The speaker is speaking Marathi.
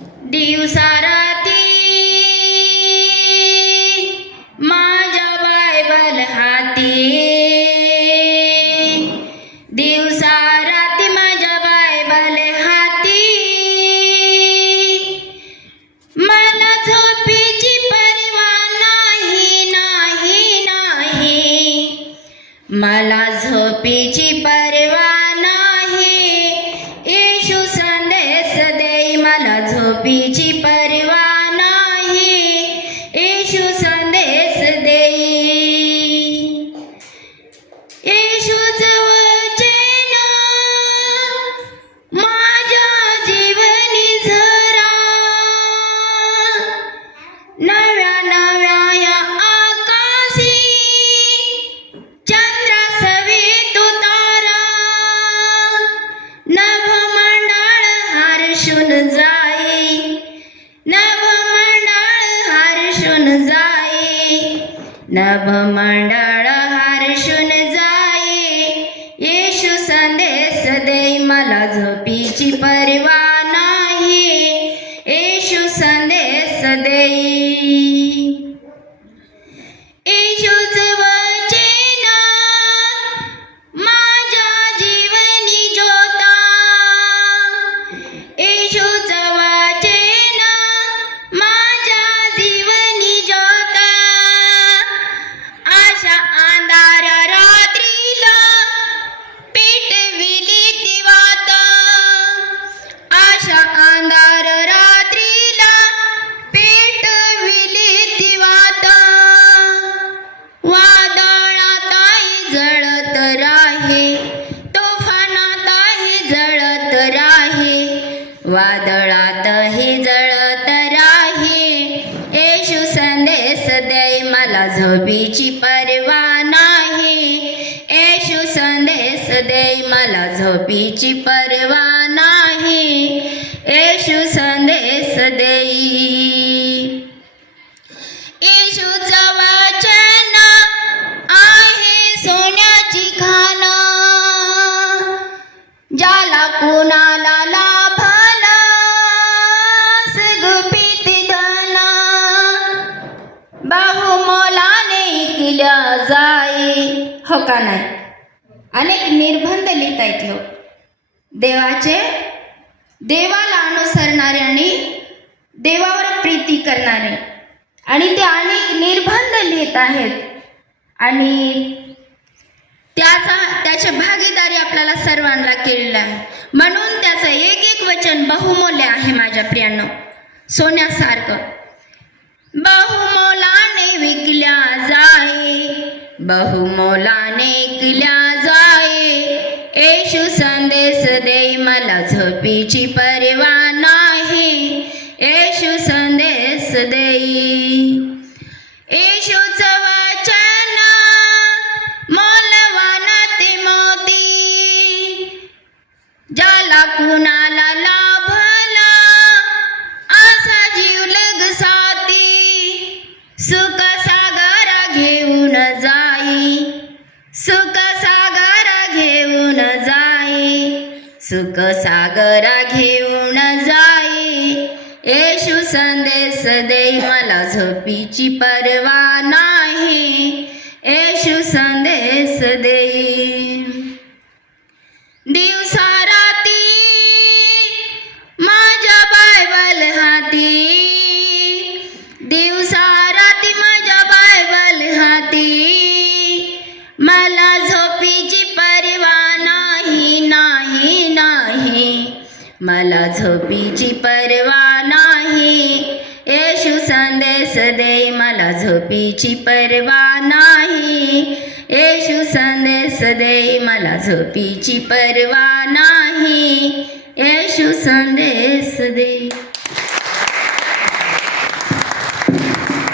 दिवसा राती माझ्या बायबल हाती. दिवसा राती माझ्या बायबल हाती. मला झोपीची परवा नाही नाही नाही. मला झोपीची परवा नभमंडळ हर्षून जाई येशू संदेश दे मला झोपीची पर वादळातही जळत राही. येशू संदेश दे मला झोपीची परवा नाही. येशू संदेश दे मला झोपीची परवा नाही. येशू संदेश देई. येशूचं वचन आहे सोन्याची खान ज्याला कुणा बहुमोलाने किल्या जाई. हो का नाही? अनेक निर्बंध लिहिता येतील हो. देवाचे देवाला अनुसरणारे आणि देवावर प्रीती करणारे. आणि ते अनेक निर्बंध लिहित आहेत. आणि त्याचा त्याची भागीदारी आपल्याला सर्वांना केलेला आहे. म्हणून त्याचं एक एक वचन बहुमूल्य आहे माझ्या प्रियांनो. सोन्यासारखं. बहुमोला विकल्या जाए बहुमोलाने किल्या जाय येशू संदेश दे मला झोपीची परवा नाही. येशू संदेश दे. येशूच वचन मौलवान ते मोती. ज्याला कुणाला लाभला असा जीव लगसाती सुख सुख सागर घेऊन जाई. येशू संदेश देई मला झोपीची परवा नाही. येशू संदेश देई. दिवसा राती माझ्या बायबल हाती. दिवसा राती माझ्या बायबल हाती. मला झोपीची मला झोपीची परवा नाही. येशू संदेश दे मला झोपीची परवा नाही. येशू संदेश दे मला झोपीची परवा नाही. येशू संदेश दे.